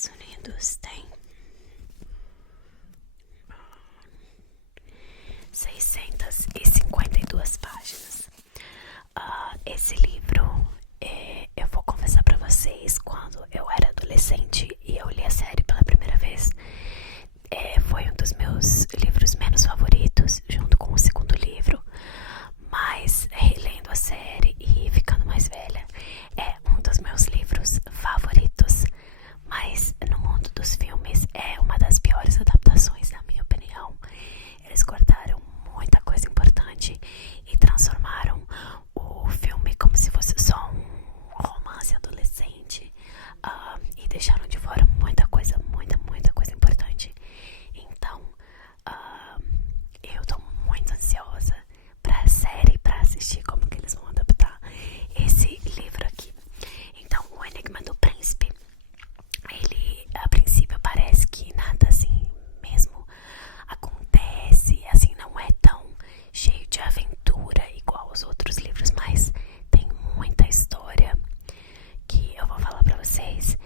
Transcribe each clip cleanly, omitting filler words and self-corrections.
Estados Unidos tem 652 páginas. Esse livro, eu vou confessar pra vocês, quando eu era adolescente e eu li a série pela primeira vez, foi um dos meus livros menos favoritos, junto com o segundo livro. Mas relendo a série e ficando mais velha, é um dos meus livros favoritos. Mas no mundo dos filmes é uma das piores adaptações, na minha opinião. Eles cortaram muita coisa importante e transformaram o filme como se fosse só um romance adolescente, e deixaram de fora muita coisa, muita coisa importante. Então, eu tô muito ansiosa pra série, pra assistir como que eles vão adaptar esse livro aqui. Então, O Enigma do Príncipe, ele a princípio parece que nada assim mesmo acontece, assim, não é tão cheio de aventura igual os outros livros, mas tem muita história que eu vou falar pra vocês.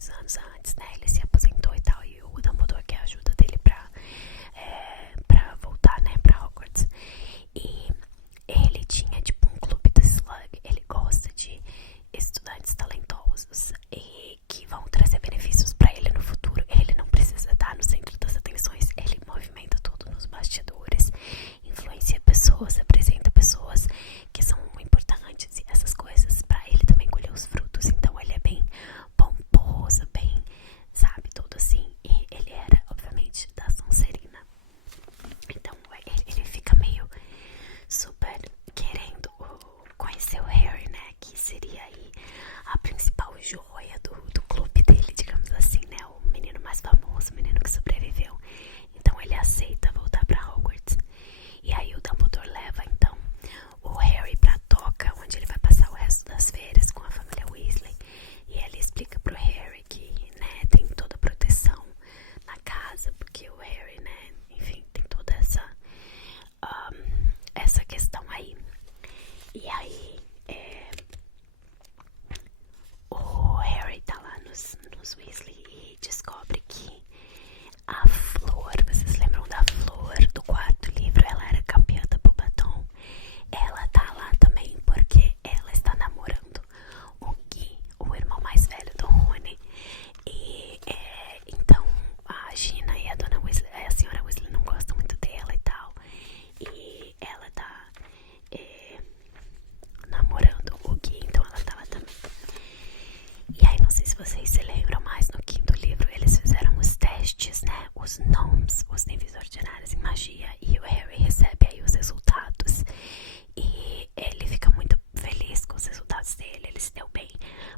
muitos anos antes, né? Ele se aposentou e tal, e o Dumbledore quer a ajuda dele pra voltar, né, pra Hogwarts. E ele tinha, tipo, um clube do Slug. Ele gosta de estudantes talentosos e que vão trazer benefícios pra ele no futuro. Ele não precisa estar no centro das atenções, ele movimenta tudo nos bastidores, influencia pessoas, apresenta pessoas que são importantes e essas coisas pra ele também colher os frutos. Então ele é bem pomposo, bem, sabe, tudo assim. E ele era, obviamente, da Sonserina. Então ele fica meio super querendo conhecer o Harry, né? Que seria aí a principal joia do clube dele, digamos assim, né? O menino mais famoso, o menino que sobreviveu. Então ele aceita voltar pra Hogwarts. E aí o Dumbledore leva, então, o Harry pra toca, onde ele vai passar o resto das férias com a família Weasley. E ele explica pro Harry que, né, tem toda a proteção na casa, porque o Harry, né, enfim, tem toda essa questão aí. E aí o Harry tá lá nos Weasley e descobre que a Flor, vocês lembram da Flor do quarto livro? Ela era campeã da Bobaton. Ela tá lá também porque ela está namorando o Gui, o irmão mais velho do Rony. E então a Gina e a dona Weasley, a senhora Weasley, não gostam muito dela e tal. E ela tá namorando o Gui, então ela tava também. E aí, não sei se vocês se lembram, mas no quinto livro eles fizeram os testes, né? Os nomes, os níveis ordinários em magia. E o Harry recebe aí os resultados. E ele fica muito feliz com os resultados dele, ele se deu bem.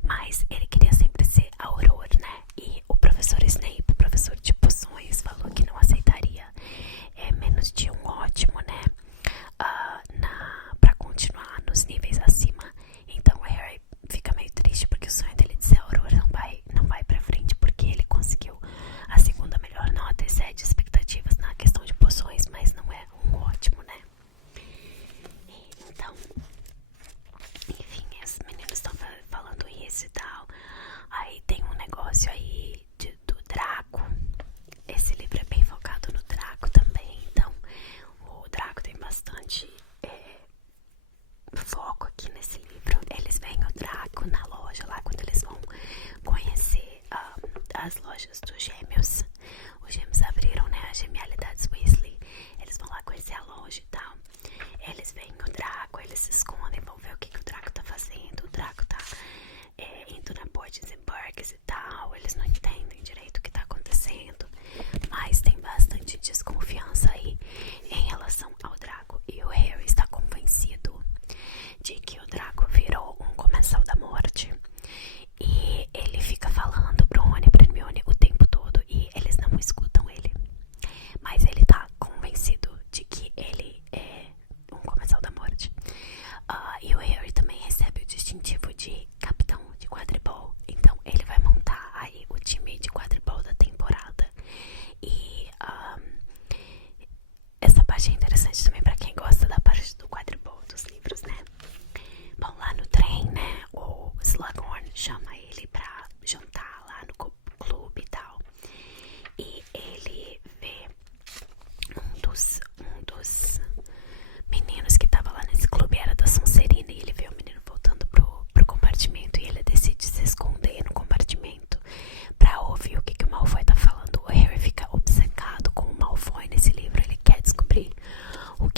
Mas ele queria sempre ser Auror, né? E o professor Snape, o professor de poções, falou que não aceitaria menos de um ótimo, né? Pra continuar nos níveis acima. Então o Harry fica meio triste porque o sonho dele de ser Aurora não vai pra frente, porque ele conseguiu a segunda melhor nota, excede expectativas na questão de poções, mas não é um ótimo, né? Então, enfim, os meninos estão falando isso e tal. Aí tem um negócio aí do Draco. Esse livro é bem focado no Draco também. Então o Draco tem bastante foco aqui nesse livro. Eles veem o Draco na loja lá quando eles vão conhecer as lojas dos gêmeos. Os gêmeos abriram, né, as genialidades Weasley. Eles vão lá conhecer a loja e tal. Eles veem o Draco, eles se escondem, vão ver o que o Draco tá fazendo. O Draco tá indo na Potions and Burgs e tal. Eles não entendem direito o que tá acontecendo, mas tem bastante desconfiança aí em relação ao Draco. E o Harry está convencido de que o Draco virou um comensal da morte. E ele fica falando pro Rony e pro Hermione o tempo todo e eles não escutam ele. Mas ele tá convencido de que ele é um comensal da morte. E o Harry também recebe o distintivo de capitão de quadribol. Então ele vai montar aí o time de quadribol da temporada. E essa parte é interessante também pra quem gosta da parte do quadribol dos livros, né? Bom, lá no trem, né, o Slughorn chama ele pra jantar lá no clube e tal. E ele vê um dos meninos que tava lá nesse clube, era da Sonserina. E ele vê o menino voltando pro compartimento. E ele decide se esconder no compartimento pra ouvir o que o Malfoy tá falando. O Harry fica obcecado com o Malfoy nesse livro. Ele quer descobrir o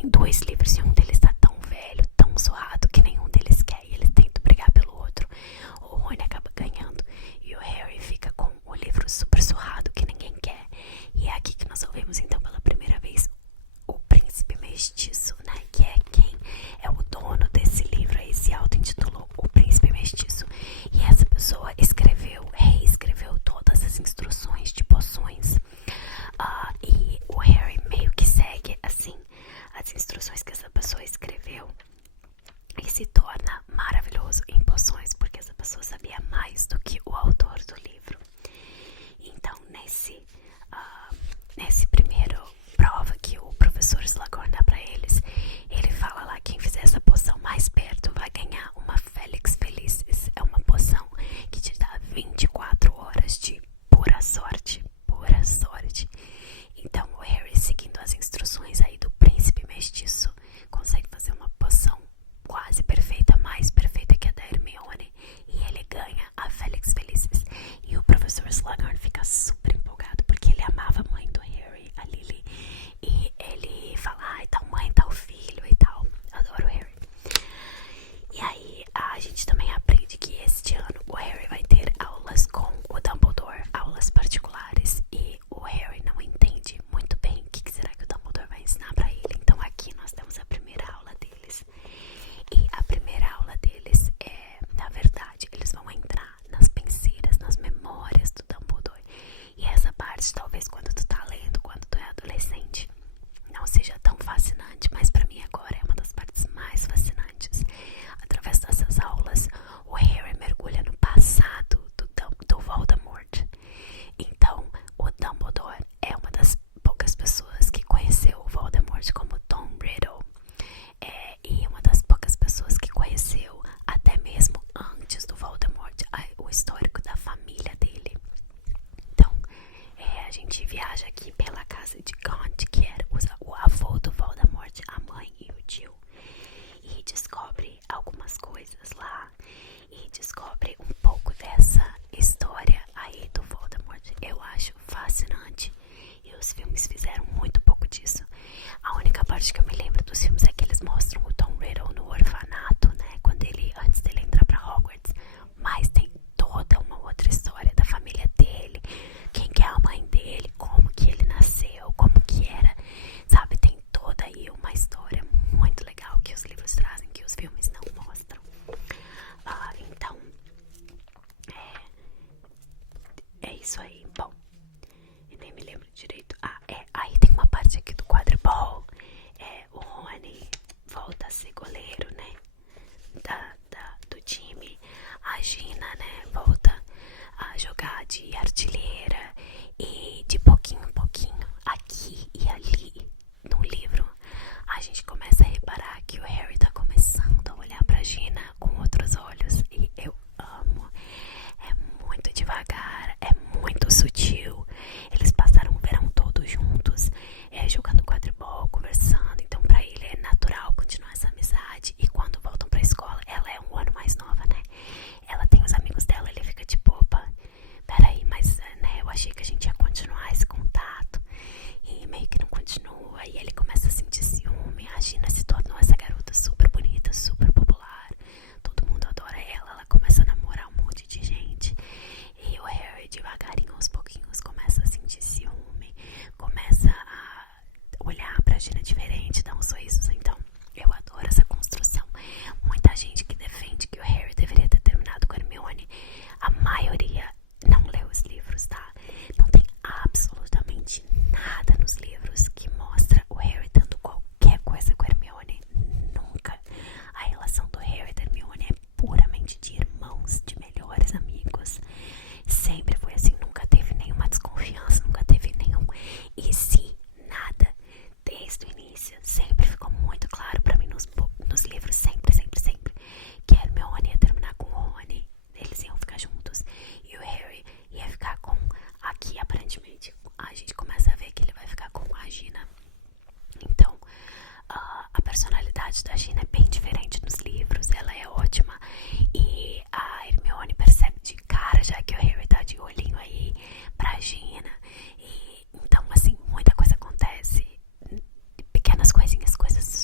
tem 2 livros e um deles tá tão velho, tão zoado, que nenhum deles quer. E eles tentam brigar pelo outro. O Rony acaba ganhando e o Harry fica com o livro super surrado que ninguém quer. E é aqui que nós ouvimos então pela primeira vez o príncipe mestiço, né? Que é quem é o dono desse livro aí, se auto-intitulou o príncipe mestiço. E essa pessoa reescreveu todas as instruções de poções. E o Harry meio que segue assim as instruções que essa pessoa escreveu e se torna maravilhoso em poções, porque essa pessoa sabia mais do que o autor do livro. Então nesse primeiro prova que o professor Slughorn dá pra eles, ele fala lá: quem fizer essa poção mais perto vai ganhar uma Felix Felicis. É uma poção que te dá 24 horas de pura sorte, pura sorte. Então o Harry, seguindo as instruções aí do príncipe mestiço, consegue fazer uma poção quase perfeita, mais perfeita que a da Hermione, e ele ganha a Felix Felicis. E o professor Slughorn fica super empolgado, porque ele amava a mãe do Harry, a Lily, e ele fala: ai, tal mãe, tal filho e tal. Adoro o Harry. E aí a gente também aprende que este ano o Harry vai ter aulas com o Dumbledore, aulas particulares, e o Harry não entende muito bem o que será que o Dumbledore vai ensinar pra ele. Então aqui nós temos a primeira aula deles. E a primeira aula deles na verdade, eles vão entrar nas penseiras, nas memórias do Dumbledore. E essa parte, talvez quando tu tá lendo, quando tu é adolescente, não seja tão fascinante, mas pra mim agora é uma das partes mais fascinantes. Através dessas aulas, o Harry mergulha no passado do Voldemort. Então, o Dumbledore é uma das poucas pessoas que conheceu o Voldemort como Tom Riddle. E uma das poucas pessoas que conheceu, até mesmo antes do Voldemort, o histórico da família dele. Então, a gente viaja aqui pela casa de Gaunt, que era o avô do Voldemort, a mãe e o tio, e descobre algumas coisas lá, e descobre um pouco dessa história aí do Voldemort. Eu acho fascinante, e os filmes fizeram muito pouco disso. A única parte que eu me lembro dos filmes é que eles mostram o Tom Riddle no orfanato, né, antes dele entrar pra Hogwarts. Mas tem toda uma outra história da família dele, quem que é a mãe dele, como que ele nasceu, como que era, sabe? Tem toda aí uma história muito legal que os livros trazem, que os filmes não mostram. Então, é isso aí. Bom, eu nem me lembro direito. Aí tem uma parte aqui do quadribol. O Rony volta a ser goleiro, né, do time. A Gina, né, volta a jogar de artilheira. E de pouquinho em pouquinho, aqui e ali no livro, a gente começa a reparar que o Harry tá começando a olhar pra Gina com outros olhos. E eu amo. É muito devagar, é muito sutil. Eles passaram o verão todo juntos, jogando quadribol, conversando. Então pra ele é natural continuar essa amizade. E quando voltam pra escola, ela é um ano mais nova, né? Ela tem os amigos dela, ele fica tipo: opa, peraí, mas né, eu achei que a gente ia continuar esse contato, e meio que não continua. E ele começa a sentir ciúme. A Gina se tornou essa garota super bonita, super popular, todo mundo adora ela. Ela começa a namorar um monte de gente. E o Harry, devagarinho, aos pouquinhos, começa a sentir ciúme, começa a olhar pra Gina diferente, dar uns sorrisos. Então, eu adoro essa construção. Muita gente que defende que o Harry deveria ter terminado com a Hermione, a maioria não leu os livros, tá? Não tem absolutamente nada nos livros que mostra o Harry tendo qualquer coisa com a Hermione. Nunca. A relação do Harry e da Hermione é puramente de irmãos, de melhores amigos. Sempre foi assim, nunca teve nenhuma desconfiança, nunca teve nenhum "e se", nada. Desde o início, sempre ficou muito claro pra mim nos livros, sempre, sempre, sempre, que a Hermione ia terminar com o Rony, eles iam ficar juntos, e o Harry ia ficar com, aqui aparentemente, a gente começa a ver que ele vai ficar com a Gina. Então, a personalidade da Gina é bem diferente nos livros, ela é ótima, e a Hermione percebe de cara, já que o Harry tá de olhinho aí pra Gina. E então, assim, muita coisa acontece, pequenas coisinhas, coisas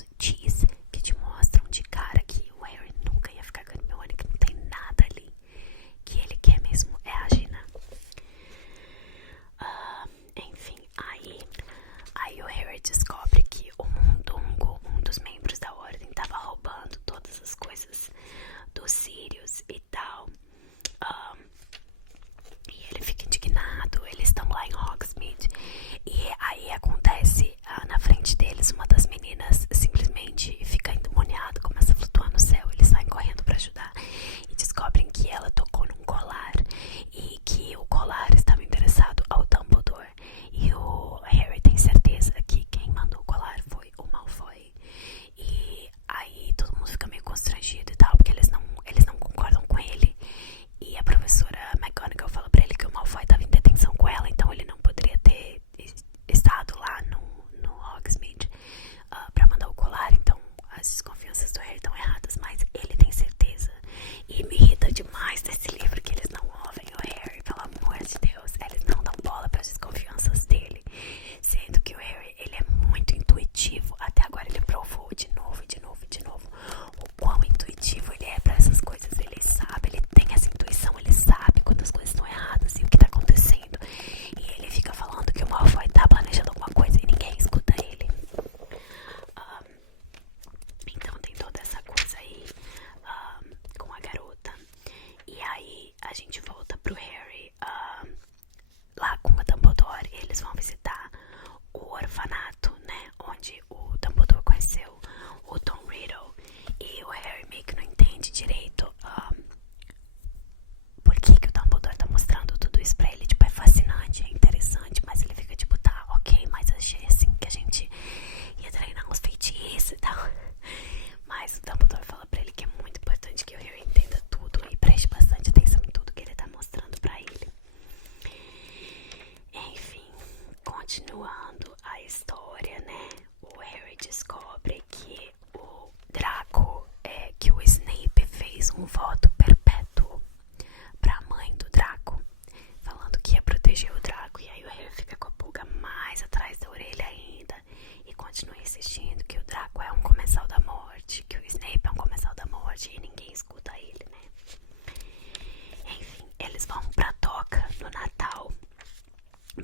assistindo que o Draco é um comensal da morte, que o Snape é um comensal da morte e ninguém escuta ele, né? Enfim, eles vão pra toca no Natal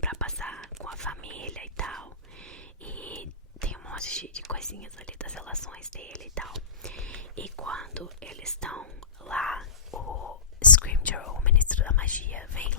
pra passar com a família e tal. E tem um monte de coisinhas ali das relações dele e tal. E quando eles estão lá, o Scrimgeour, o ministro da magia, vem